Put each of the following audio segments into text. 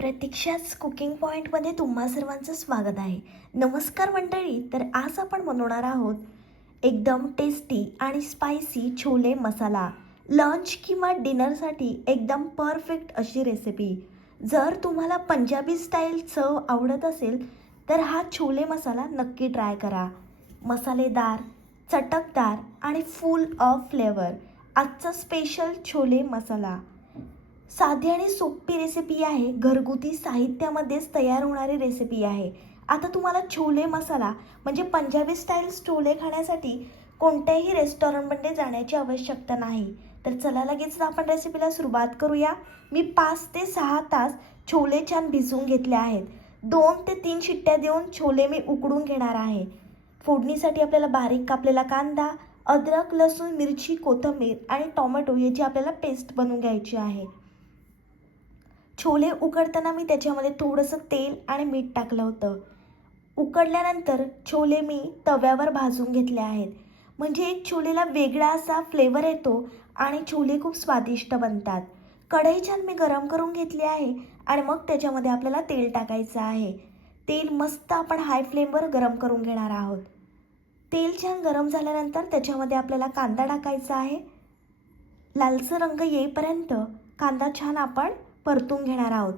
प्रतीक्षाच cooking पॉईंटमध्ये तुम्हा सर्वांचं स्वागत आहे. नमस्कार मंडळी. तर आज आपण बनवणार आहोत एकदम टेस्टी आणि स्पायसी छोले मसाला. लंच किंवा डिनरसाठी एकदम परफेक्ट अशी रेसिपी. जर तुम्हाला पंजाबी स्टाईल चव आवडत असेल तर हा छोले मसाला नक्की ट्राय करा. मसालेदार, चटकदार आणि फुल ऑफ फ्लेवर. आजचा स्पेशल छोले मसाला. साधी आणि सोपी रेसिपी आहे. घरगुती साहित्यामध्येच तयार होणारी रेसिपी आहे. आता तुम्हाला छोले मसाला म्हणजे पंजाबी स्टाईल छोले खाण्यासाठी कोणत्याही रेस्टॉरंटमध्ये जाण्याची आवश्यकता नाही. तर चला लगेच आपण रेसिपीला सुरुवात करूया. मी 5 ते 6 तास छोले छान भिजवून घेतले आहेत. 2 ते 3 शिट्ट्या देऊन छोले मी उकडून घेणार आहे. फोडणीसाठी आपल्याला बारीक कापलेला कांदा, अद्रक, लसूण, मिरची, कोथिंबीर आणि टोमॅटो याची आपल्याला पेस्ट बनवून घ्यायची आहे. छोले उकडताना मी त्याच्यामध्ये थोडंसं तेल आणि मीठ टाकलं होतं. उकडल्यानंतर छोले मी तव्यावर भाजून घेतले आहेत. म्हणजे एक छोलेला वेगळा असा फ्लेवर येतो आणि छोले खूप स्वादिष्ट बनतात. कढई छान मी गरम करून घेतली आहे आणि मग त्याच्यामध्ये आपल्याला तेल टाकायचं आहे. तेल मस्त आपण हाय फ्लेमवर गरम करून घेणार आहोत. तेल छान गरम झाल्यानंतर त्याच्यामध्ये आपल्याला कांदा टाकायचा आहे. लालसर रंग येईपर्यंत कांदा छान आपण परतून घेणार आहोत.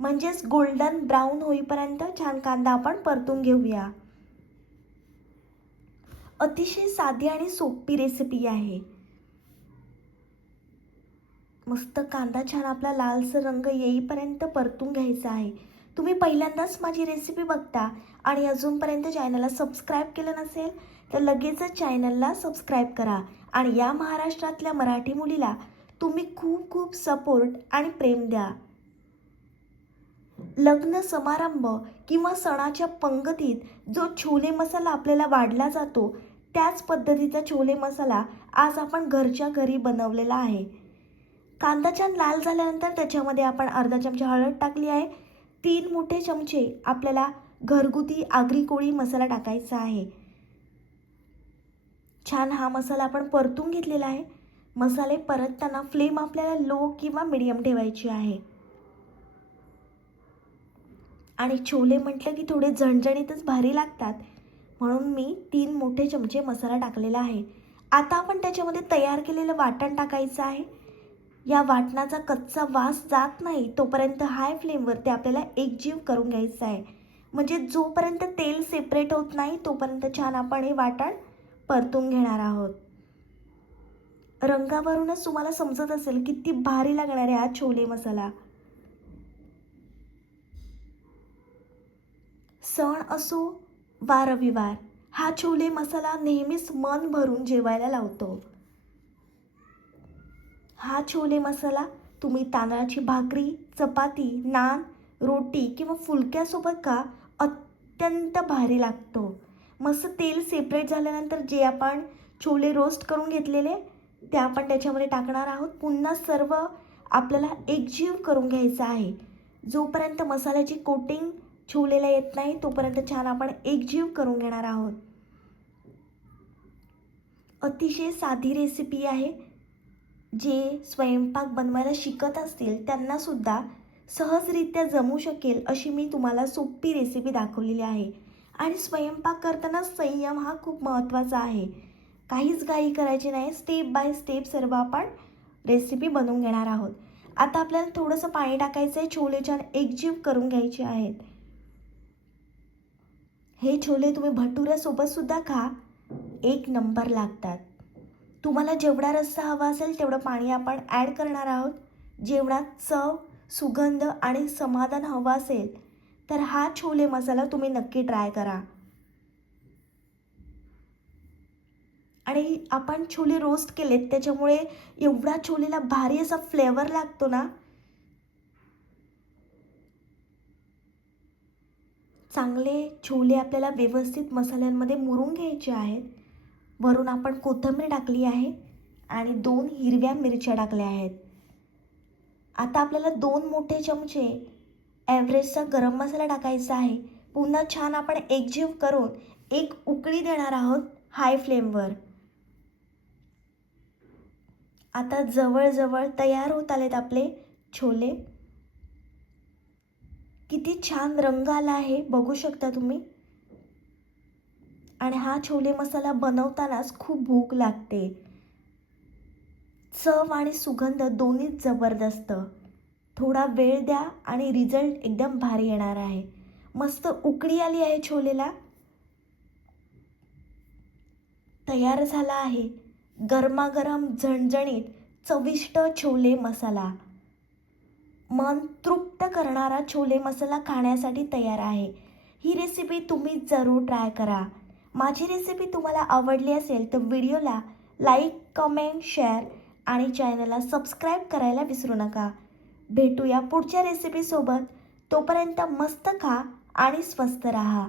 म्हणजेच गोल्डन ब्राऊन होईपर्यंत छान कांदा आपण परतून घेऊया. अतिशय साधी आणि सोपी रेसिपी आहे. मस्त कांदा छान आपला लालसर रंग येईपर्यंत परतून घ्यायचा आहे. तुम्ही पहिल्यांदाच माझी रेसिपी बघता आणि अजूनपर्यंत चॅनलला सबस्क्राईब केलं नसेल तर लगेचच चॅनलला सबस्क्राईब करा. आणि या महाराष्ट्रातल्या मराठी मुलीला तुम्ही खूप खूप सपोर्ट आणि प्रेम द्या. लग्न समारंभ किंवा सणाच्या पंगतीत जो छोले मसाला आपल्याला वाढला जातो त्याच पद्धतीचा छोले मसाला आज आपण घरच्या घरी बनवलेला आहे. कांदा छान लाल झाल्यानंतर त्याच्यामध्ये आपण अर्धा चमचा हळद टाकली आहे. 3 मोठे चमचे आपल्याला घरगुती आगरी कोळी मसाला टाकायचा आहे. छान हा मसाला आपण परतून घेतलेला आहे. मसाले परतताना फ्लेम आपल्याला लो किंवा मीडियम ठेवायची आहे. आणि छोले म्हटलं की थोडे झणझणीतच भारी लागतात म्हणून मी 3 मोठे चमचे मसाला टाकलेला आहे. आता आपण त्याच्यामध्ये तयार केलेलं वाटण टाकायचं आहे. या वाटणाचा कच्चा वास जात नाही तोपर्यंत हाय फ्लेमवर ते आपल्याला एकजीव करून घ्यायचं आहे. म्हणजे जोपर्यंत तेल सेपरेट होत नाही तोपर्यंत छान आपण हे वाटण परतून घेणार आहोत. रंगावरूनच तुम्हाला समजत असेल किती भारी लागणार आहे हा छोले मसाला. सण असो वा रविवार, हा छोले मसाला नेहमीच मन भरून जेवायला लावतो. हा छोले मसाला तुम्ही तांदळाची भाकरी, चपाती, नान, रोटी किंवा फुलक्यासोबत खा, अत्यंत भारी लागतो. मस्त तेल सेपरेट झाल्यानंतर जे आपण छोले रोस्ट करून घेतलेले ते आपण त्याच्यामध्ये टाकणार आहोत. पुन्हा सर्व आपल्याला एकजीव करून घ्यायचं आहे. जोपर्यंत मसाल्याची कोटिंग छोलेला येत नाही तोपर्यंत छान आपण एकजीव करून घेणार आहोत. अतिशय साधी रेसिपी आहे. जे स्वयंपाक बनवायला शिकत असतील त्यांनासुद्धा सहजरित्या जमू शकेल अशी मी तुम्हाला सोपी रेसिपी दाखवलेली आहे. आणि स्वयंपाक करताना संयम हा खूप महत्त्वाचा आहे. काहीच घाई करायची नाही. स्टेप बाय स्टेप सर्व आपण रेसिपी बनवून घेणार आहोत. आता आपल्याला थोडंसं पाणी टाकायचं आहे. छोले छान एकजीव करून घ्यायचे आहेत. हे छोले तुम्ही भटुऱ्यासोबतसुद्धा खा, एक नंबर लागतात. तुम्हाला जेवढा रस्सा हवा असेल तेवढं पाणी आपण ॲड करणार आहोत. जेवणात चव, सुगंध आणि समाधान हवं असेल तर हा छोले मसाला तुम्ही नक्की ट्राय करा. आणि आपण छोले रोस्ट केलेत त्याच्यामुळे एवढा छोलेला भारी असा फ्लेवर लागतो ना. चांगले छोले आपल्याला व्यवस्थित मसाल्यांमध्ये मुरून घ्यायचे आहेत. वरून आपण कोथिंबीर टाकली आहे आणि 2 हिरव्या मिरच्या टाकल्या आहेत. आता आपल्याला 2 मोठे चमचे एव्हरेस्टचा गरम मसाला टाकायचा आहे. पुन्हा छान आपण एकजीव करून एक उकळी देणार आहोत हाय फ्लेमवर. आता जवळजवळ तयार होत आलेत आपले छोले. किती छान रंग आला आहे बघू शकता तुम्ही. आणि हा छोले मसाला बनवतानाच खूप भूक लागते. चव आणि सुगंध दोन्हीच जबरदस्त. थोडा वेळ द्या आणि रिझल्ट एकदम भारी येणार आहे. मस्त उकळी आली आहे छोलेला. तयार झाला आहे गरमागरम झणझणीत चविष्ट छोले मसाला. मन तृप्त करणारा छोले मसाला खाण्यासाठी तयार आहे. ही रेसिपी तुम्ही जरूर ट्राय करा. माझी रेसिपी तुम्हाला आवडली असेल तर व्हिडिओला लाईक, कमेंट, शेअर आणि चॅनलला सबस्क्राईब करायला विसरू नका. भेटूया पुढच्या रेसिपीसोबत. तोपर्यंत मस्त खा आणि स्वस्त राहा.